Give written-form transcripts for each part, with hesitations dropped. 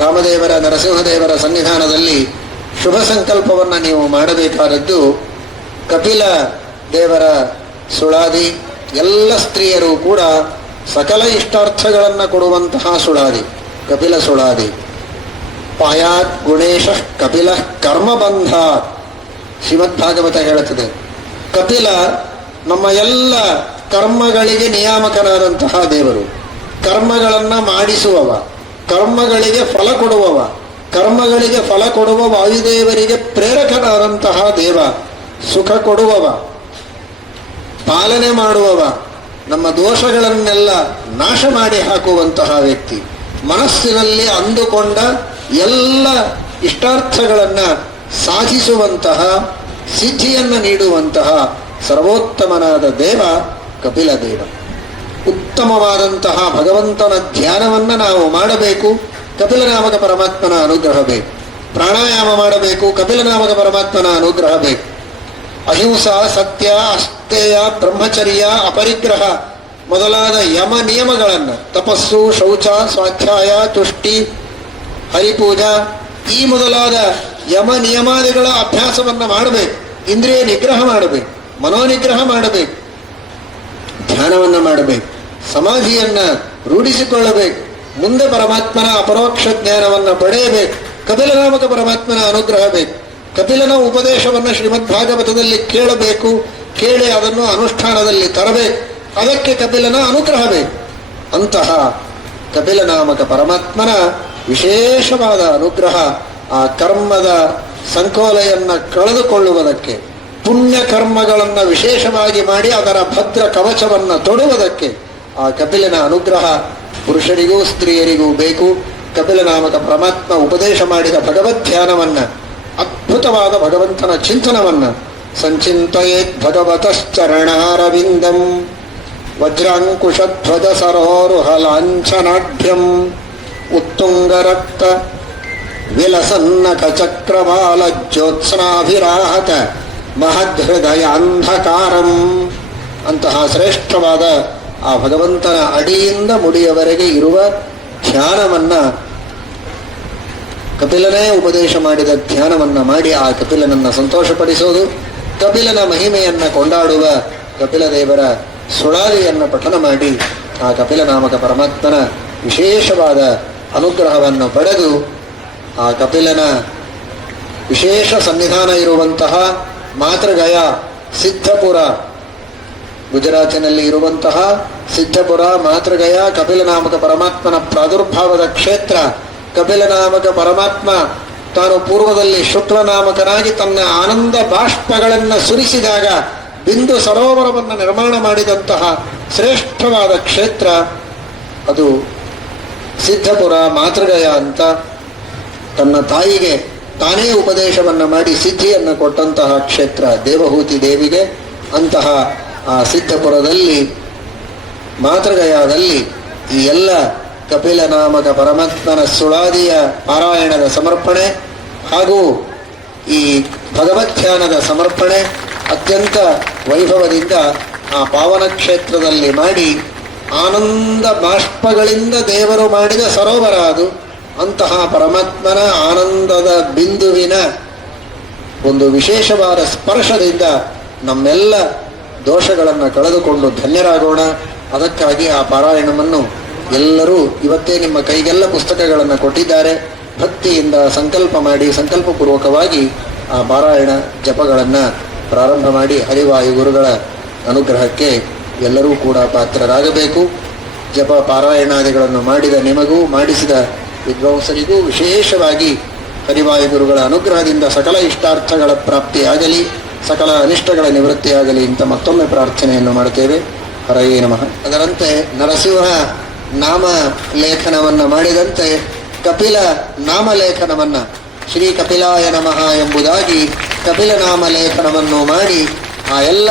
ರಾಮದೇವರ ನರಸಿಂಹದೇವರ ಸನ್ನಿಧಾನದಲ್ಲಿ ಶುಭ ಸಂಕಲ್ಪವನ್ನು ನೀವು ಮಾಡಬೇಕಾದದ್ದು ಕಪಿಲ ದೇವರ ಸುಳಾದಿ. ಎಲ್ಲ ಸ್ತ್ರೀಯರು ಕೂಡ ಸಕಲ ಇಷ್ಟಾರ್ಥಗಳನ್ನು ಕೊಡುವಂತಹ ಸುಳಾದಿ ಕಪಿಲ ಸುಳಾದಿ. ಪಾಯಾತ್ ಗುಣೇಶ ಕಪಿಲ ಕರ್ಮಬಂಧ. ಶ್ರೀಮದ್ಭಾಗವತ ಹೇಳುತ್ತದೆ, ಕಪಿಲ ನಮ್ಮ ಎಲ್ಲ ಕರ್ಮಗಳಿಗೆ ನಿಯಾಮಕನಾದಂತಹ ದೇವರು, ಕರ್ಮಗಳನ್ನು ಮಾಡಿಸುವವ, ಕರ್ಮಗಳಿಗೆ ಫಲ ಕೊಡುವವ, ಕರ್ಮಗಳಿಗೆ ಫಲ ಕೊಡುವ ವಾಯುದೇವರಿಗೆ ಪ್ರೇರಕನಾದಂತಹ ದೇವ, ಸುಖ ಕೊಡುವವ, ಪಾಲನೆ ಮಾಡುವವ, ನಮ್ಮ ದೋಷಗಳನ್ನೆಲ್ಲ ನಾಶ ಮಾಡಿ ಹಾಕುವಂತಹ ವ್ಯಕ್ತಿ, ಮನಸ್ಸಿನಲ್ಲಿ ಅಂದುಕೊಂಡ ಎಲ್ಲ ಇಷ್ಟಾರ್ಥಗಳನ್ನು ಸಾಧಿಸುವಂತಹ ಸಿದ್ಧಿಯನ್ನು ನೀಡುವಂತಹ ಸರ್ವೋತ್ತಮನಾದ ದೇವ ಕಪಿಲ ದೇವ. ಉತ್ತಮವಾದಂತಹ ಭಗವಂತನ ಧ್ಯಾನವನ್ನು ನಾವು ಮಾಡಬೇಕು, ಕಪಿಲನಾಮಕ ಪರಮಾತ್ಮನ ಅನುಗ್ರಹ ಬೇಕು. ಪ್ರಾಣಾಯಾಮ ಮಾಡಬೇಕು, ಕಪಿಲನಾಮಕ ಪರಮಾತ್ಮನ ಅನುಗ್ರಹ ಬೇಕು. ಅಹಿಂಸಾ, ಸತ್ಯ, ಅಸ್ತೇಯ, ಬ್ರಹ್ಮಚರ್ಯ, ಅಪರಿಗ್ರಹ ಮೊದಲಾದ ಯಮ ನಿಯಮಗಳನ್ನು, ತಪಸ್ಸು, ಶೌಚ, ಸ್ವಾಧ್ಯಾಯ, ತುಷ್ಟಿ, ಹರಿಪೂಜಾ, ಈ ಮೊದಲಾದ ಯಮ ನಿಯಮಾದಿಗಳ ಅಭ್ಯಾಸವನ್ನು ಮಾಡಬೇಕು. ಇಂದ್ರಿಯ ನಿಗ್ರಹ ಮಾಡಬೇಕು, ಮನೋನಿಗ್ರಹ ಮಾಡಬೇಕು, ಧ್ಯಾನವನ್ನು ಮಾಡಬೇಕು, ಸಮಾಧಿಯನ್ನು ರೂಢಿಸಿಕೊಳ್ಳಬೇಕು, ಮುಂದೆ ಪರಮಾತ್ಮನ ಅಪರೋಕ್ಷ ಜ್ಞಾನವನ್ನು ಪಡೆಯಬೇಕು. ಕಪಿಲನಾಮಕ ಪರಮಾತ್ಮನ ಅನುಗ್ರಹ ಬೇಕು. ಕಪಿಲನ ಉಪದೇಶವನ್ನು ಶ್ರೀಮದ್ಭಾಗವತದಲ್ಲಿ ಕೇಳಬೇಕು, ಕೇಳಿ ಅದನ್ನು ಅನುಷ್ಠಾನದಲ್ಲಿ ತರಬೇಕು. ಅದಕ್ಕೆ ಕಪಿಲನ ಅನುಗ್ರಹ ಬೇಕು. ಅಂತಹ ಕಪಿಲನಾಮಕ ಪರಮಾತ್ಮನ ವಿಶೇಷವಾದ ಅನುಗ್ರಹ ಆ ಕರ್ಮದ ಸಂಕೋಲೆಯನ್ನು ಕಳೆದುಕೊಳ್ಳುವುದಕ್ಕೆ, ಪುಣ್ಯ ಕರ್ಮಗಳನ್ನು ವಿಶೇಷವಾಗಿ ಮಾಡಿ ಅದರ ಭದ್ರ ಕವಚವನ್ನು ತೊಡುವುದಕ್ಕೆ ಆ ಕಪಿಲನ ಅನುಗ್ರಹ ಪುರುಷರಿಗೂ ಸ್ತ್ರೀಯರಿಗೂ ಬೇಕು. ಕಪಿಲನಾಮಕ ಪರಮಾತ್ಮ ಉಪದೇಶ ಮಾಡಿದ ಭಗವದ್ಧ್ಯಾನವನ್ನು, ಅದ್ಭುತವಾದ ಭಗವಂತನ ಚಿಂತನವನ್ನು ಸಂಚಿಂತಯೇತ್ ಭಗವತಶ್ಚರಣಾರವಿಂದಂ ವಜ್ರಾಂಕುಶಧ್ವಜ ಸರೋರುಹ ಲಾಂಛನಾಢ್ಯಂ ಉತ್ತುಂಗರಕ್ತ ವಿಲಸನ್ನಕ ಚಕ್ರವಾಲ ಜ್ಯೋತ್ಸ್ನಾಭಿರಾಹತ ಮಹದೃದಯಾಂಧಕಾರಂ. ಅಂತಹ ಶ್ರೇಷ್ಠವಾದ ಆ ಭಗವಂತನ ಅಡಿಯಿಂದ ಮುಡಿಯವರೆಗೆ ಇರುವ ಧ್ಯಾನವನ್ನು, ಕಪಿಲನೇ ಉಪದೇಶ ಮಾಡಿದ ಧ್ಯಾನವನ್ನು ಮಾಡಿ ಆ ಕಪಿಲನನ್ನು ಸಂತೋಷಪಡಿಸೋದು, ಕಪಿಲನ ಮಹಿಮೆಯನ್ನು ಕೊಂಡಾಡುವ ಕಪಿಲದೇವರ ಸುಳಾದಿಯನ್ನು ಪಠನ ಮಾಡಿ ಆ ಕಪಿಲನಾಮಕ ಪರಮಾತ್ಮನ ವಿಶೇಷವಾದ ಅನುಗ್ರಹವನ್ನು ಪಡೆದು ಆ ಕಪಿಲನ ವಿಶೇಷ ಸನ್ನಿಧಾನ ಇರುವಂತಹ ಮಾತೃಗಯ ಸಿದ್ಧಪುರ, ಗುಜರಾತಿನಲ್ಲಿ ಇರುವಂತಹ ಸಿದ್ಧಪುರ, ಮಾತೃಗಯ ಕಪಿಲನಾಮಕ ಪರಮಾತ್ಮನ ಪ್ರಾದುರ್ಭಾವದ ಕ್ಷೇತ್ರ. ಕಪಿಲನಾಮಕ ಪರಮಾತ್ಮ ತಾನು ಪೂರ್ವದಲ್ಲಿ ಶುಕ್ಲನಾಮಕನಾಗಿ ತನ್ನ ಆನಂದ ಬಾಷ್ಪಗಳನ್ನು ಸುರಿಸಿದಾಗ ಬಿಂದು ಸರೋವರವನ್ನು ನಿರ್ಮಾಣ ಮಾಡಿದಂತಹ ಶ್ರೇಷ್ಠವಾದ ಕ್ಷೇತ್ರ ಅದು ಸಿದ್ಧಪುರ, ಮಾತೃಗಯ ಅಂತ. ತನ್ನ ತಾಯಿಗೆ ತಾನೇ ಉಪದೇಶವನ್ನು ಮಾಡಿ ಸಿದ್ಧಿಯನ್ನು ಕೊಟ್ಟಂತಹ ಕ್ಷೇತ್ರ ದೇವಹೂತಿ ದೇವಿಗೆ. ಅಂತಹ ಆ ಸಿದ್ಧಪುರದಲ್ಲಿ, ಮಾತೃಗಯಾದಲ್ಲಿ ಈ ಎಲ್ಲ ಕಪಿಲನಾಮಕ ಪರಮಾತ್ಮನ ಸುಳಾದಿಯ ಪಾರಾಯಣದ ಸಮರ್ಪಣೆ ಹಾಗೂ ಈ ಭಗವದ್ಧ್ಯಾನದ ಸಮರ್ಪಣೆ ಅತ್ಯಂತ ವೈಭವದಿಂದ ಆ ಪಾವನ ಕ್ಷೇತ್ರದಲ್ಲಿ ಮಾಡಿ ಆನಂದ ಬಾಷ್ಪಗಳಿಂದ ದೇವರು ಮಾಡಿದ ಸರೋವರ ಅದು. ಅಂತಹ ಪರಮಾತ್ಮನ ಆನಂದದ ಬಿಂದುವಿನ ಒಂದು ವಿಶೇಷವಾದ ಸ್ಪರ್ಶದಿಂದ ನಮ್ಮೆಲ್ಲ ದೋಷಗಳನ್ನು ಕಳೆದುಕೊಂಡು ಧನ್ಯರಾಗೋಣ. ಅದಕ್ಕಾಗಿ ಆ ಪಾರಾಯಣವನ್ನು ಎಲ್ಲರೂ ಇವತ್ತೇ ನಿಮ್ಮ ಕೈಗೆಲ್ಲ ಪುಸ್ತಕಗಳನ್ನು ಕೊಟ್ಟಿದ್ದಾರೆ. ಭಕ್ತಿಯಿಂದ ಸಂಕಲ್ಪ ಮಾಡಿ ಸಂಕಲ್ಪಪೂರ್ವಕವಾಗಿ ಆ ಪಾರಾಯಣ ಜಪಗಳನ್ನು ಪ್ರಾರಂಭ ಮಾಡಿ ಹರಿವಾಯು ಗುರುಗಳ ಅನುಗ್ರಹಕ್ಕೆ ಎಲ್ಲರೂ ಕೂಡ ಪಾತ್ರರಾಗಬೇಕು. ಜಪ ಪಾರಾಯಣಾದಿಗಳನ್ನು ಮಾಡಿದ ನಿಮಗೂ ಮಾಡಿಸಿದ ವಿದ್ವಾಂಸರಿಗೂ ವಿಶೇಷವಾಗಿ ಹರಿವಾಯು ಗುರುಗಳ ಅನುಗ್ರಹದಿಂದ ಸಕಲ ಇಷ್ಟಾರ್ಥಗಳ ಪ್ರಾಪ್ತಿಯಾಗಲಿ, ಸಕಲ ಅನಿಷ್ಟಗಳ ನಿವೃತ್ತಿಯಾಗಲಿ ಅಂತ ಮತ್ತೊಮ್ಮೆ ಪ್ರಾರ್ಥನೆಯನ್ನು ಮಾಡುತ್ತೇವೆ. ಹರಯೇ ನಮಃ. ಅದರಂತೆ ನರಸಿಂಹ ನಾಮ ಲೇಖನವನ್ನು ಮಾಡಿದಂತೆ ಕಪಿಲ ನಾಮಲೇಖನವನ್ನು ಶ್ರೀ ಕಪಿಲಾಯ ನಮಃ ಎಂಬುದಾಗಿ ಕಪಿಲ ನಾಮ ಲೇಖನವನ್ನು ಮಾಡಿ ಆ ಎಲ್ಲ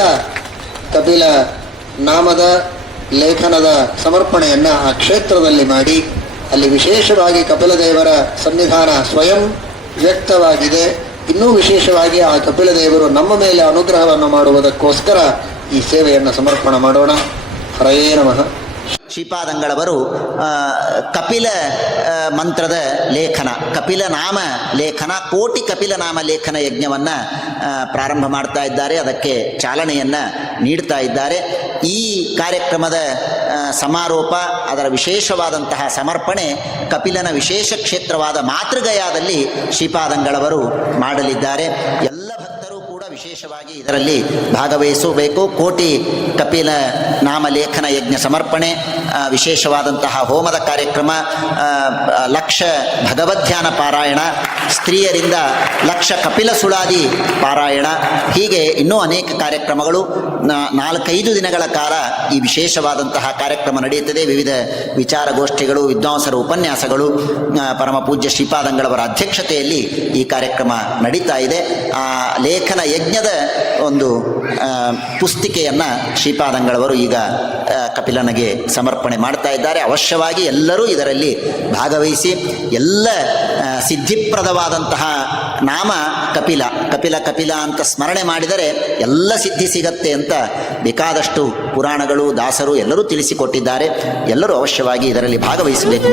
ಕಪಿಲ ನಾಮದ ಲೇಖನದ ಸಮರ್ಪಣೆಯನ್ನು ಆ ಕ್ಷೇತ್ರದಲ್ಲಿ ಮಾಡಿ, ಅಲ್ಲಿ ವಿಶೇಷವಾಗಿ ಕಪಿಲದೇವರ ಸನ್ನಿಧಾನ ಸ್ವಯಂ ವ್ಯಕ್ತವಾಗಿದೆ. ಇನ್ನೂ ವಿಶೇಷವಾಗಿ ಆ ಕಪಿಲದೇವರು ನಮ್ಮ ಮೇಲೆ ಅನುಗ್ರಹವನ್ನು ಮಾಡುವುದಕ್ಕೋಸ್ಕರ ಈ ಸೇವೆಯನ್ನು ಸಮರ್ಪಣೆ ಮಾಡೋಣ. ಹರಯೇ ನಮಃ. ಶ್ರೀಪಾದಂಗಳವರು ಕಪಿಲ ಮಂತ್ರದ ಲೇಖನ, ಕಪಿಲ ನಾಮ ಲೇಖನ, ಕೋಟಿ ಕಪಿಲ ನಾಮ ಲೇಖನ ಯಜ್ಞವನ್ನು ಪ್ರಾರಂಭ ಮಾಡ್ತಾ ಇದ್ದಾರೆ. ಅದಕ್ಕೆ ಚಾಲನೆಯನ್ನು ನೀಡ್ತಾ ಇದ್ದಾರೆ. ಈ ಕಾರ್ಯಕ್ರಮದ ಸಮಾರೋಪ, ಅದರ ವಿಶೇಷವಾದಂತಹ ಸಮರ್ಪಣೆ ಕಪಿಲನ ವಿಶೇಷ ಕ್ಷೇತ್ರವಾದ ಮಾತೃಗಯಾದಲ್ಲಿ ಶ್ರೀಪಾದಂಗಳವರು ಮಾಡಲಿದ್ದಾರೆ. ಎಲ್ಲ ಭಕ್ತರು ಕೂಡ ವಿಶೇಷವಾಗಿ ಇದರಲ್ಲಿ ಭಾಗವಹಿಸಬೇಕು. ಕೋಟಿ ಕಪಿಲ ನಾಮ ಲೇಖನ ಯಜ್ಞ ಸಮರ್ಪಣೆ, ವಿಶೇಷವಾದಂತಹ ಹೋಮದ ಕಾರ್ಯಕ್ರಮ, ಲಕ್ಷ ಭಗವದ್ಧ್ಯಾನ ಪಾರಾಯಣ, ಸ್ತ್ರೀಯರಿಂದ ಲಕ್ಷ ಕಪಿಲ ಸುಳಾದಿ ಪಾರಾಯಣ, ಹೀಗೆ ಇನ್ನೂ ಅನೇಕ ಕಾರ್ಯಕ್ರಮಗಳು 4-5 ದಿನಗಳ ಕಾಲ ಈ ವಿಶೇಷವಾದಂತಹ ಕಾರ್ಯಕ್ರಮ ನಡೆಯುತ್ತದೆ. ವಿವಿಧ ವಿಚಾರಗೋಷ್ಠಿಗಳು, ವಿದ್ವಾಂಸರ ಉಪನ್ಯಾಸಗಳು, ಪರಮ ಪೂಜ್ಯ ಶ್ರೀಪಾದಂಗಳವರ ಅಧ್ಯಕ್ಷತೆಯಲ್ಲಿ ಈ ಕಾರ್ಯಕ್ರಮ ನಡೀತಾ ಇದೆ. ಆ ಲೇಖನ ಯಜ್ಞದ ಒಂದು ಪುಸ್ತಿಕೆಯನ್ನು ಶ್ರೀಪಾದಂಗಳವರು ಈಗ ಕಪಿಲನಿಗೆ ಸಮರ್ಪಣೆ ಮಾಡ್ತಾ ಇದ್ದಾರೆ. ಅವಶ್ಯವಾಗಿ ಎಲ್ಲರೂ ಇದರಲ್ಲಿ ಭಾಗವಹಿಸಿ ಎಲ್ಲ ಸಿದ್ಧಿಪ್ರದವಾದಂತಹ ನಾಮ ಕಪಿಲ, ಕಪಿಲ ಕಪಿಲ ಅಂತ ಸ್ಮರಣೆ ಮಾಡಿದರೆ ಎಲ್ಲ ಸಿದ್ಧಿ ಸಿಗತ್ತೆ ಅಂತ ಬೇಕಾದಷ್ಟು ಪುರಾಣಗಳು, ದಾಸರು ಎಲ್ಲರೂ ತಿಳಿಸಿಕೊಟ್ಟಿದ್ದಾರೆ. ಎಲ್ಲರೂ ಅವಶ್ಯವಾಗಿ ಇದರಲ್ಲಿ ಭಾಗವಹಿಸಬೇಕು.